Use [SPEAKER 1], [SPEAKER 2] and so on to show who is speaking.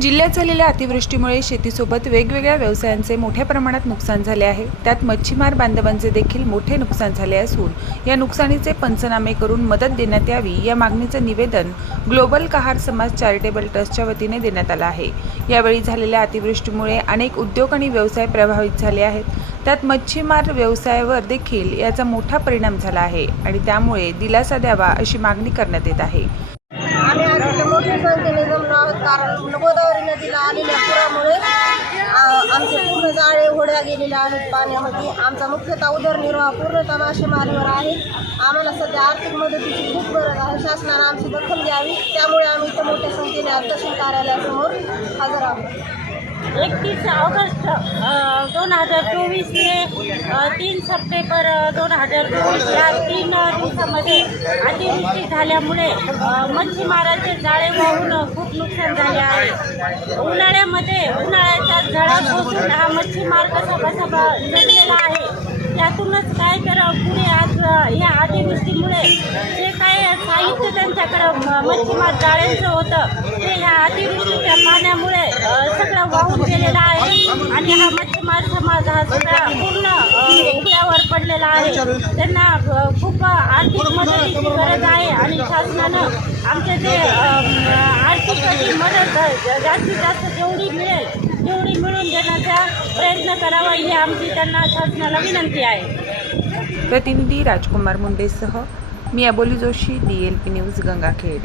[SPEAKER 1] जिल्ह्यात झालेल्या अतिवृष्टीमुळे शेतीसोबत वेगवेगळ्या व्यवसायांचे मोठ्या प्रमाणात नुकसान झाले आहे. त्यात मच्छीमार बांधवांचे देखील मोठे नुकसान झाले असून या नुकसानीचे पंचनामे करून मदत देण्यात यावी या मागणीचं निवेदन ग्लोबल कहार समाज चॅरिटेबल ट्रस्टच्या वतीने देण्यात आलं आहे. यावेळी झालेल्या अतिवृष्टीमुळे अनेक उद्योग आणि व्यवसाय प्रभावित झाले आहेत. त्यात मच्छीमार व्यवसायावर देखील याचा मोठा परिणाम झाला आहे आणि त्यामुळे दिलासा द्यावा अशी मागणी करण्यात येत आहे.
[SPEAKER 2] कारण गोदावरी नदीला आलेल्या पुरामुळे आमचे पूर्ण जाळे होड्या गेलेल्या आहेत पाण्यामध्ये. आमचा मुख्यतः उदरनिर्वाह पूर्णतः मासेमारीवर आहे. आम्हाला सध्या आर्थिक मदतीची खूप गरज आहे. शासनानं आमची दखल घ्यावी. त्यामुळे आम्ही इथं मोठ्या संख्येने आज तहसील कार्यालयासमोर हजर आहोत.
[SPEAKER 3] एकतीस ऑगस्ट दोन हजार चोवीस ते तीन सप्टेंबर दोन हजार चोवीस या तीन अ, अतिवृष्टी झाल्यामुळे मच्छीमाराचे जाळे वाहून खूप नुकसान झाले आहे. उन्हाळ्यामध्ये उन्हाळ्याच्या झाडात बसून हा मच्छीमार कसा कसा ब- जगलेला आहे. त्यातूनच काय करावं पुढे आज या अतिवृष्टीमुळे जे काय साहित्य त्यांच्याकडं मच्छीमार जाळ्यांचं होतं ते ह्या अतिवृष्टीच्या पाण्यामुळे सगळं वाहून गेलेलं आहे. आणि हा मच्छीमार समाज हा सगळा पूर्ण आहे त्यांना खूप आर्थिक मदतीची गरज आहे आणि शासनानं आमचे जे आर्थिक मदत जास्तीत जास्त जेवढी मिळेल तेवढी मिळून देण्याचा प्रयत्न करावा ही आमची त्यांना शासनाला विनंती आहे.
[SPEAKER 1] प्रतिनिधी राजकुमार मुंडेसह मी Aboli Joshi D L P news Gangakhed.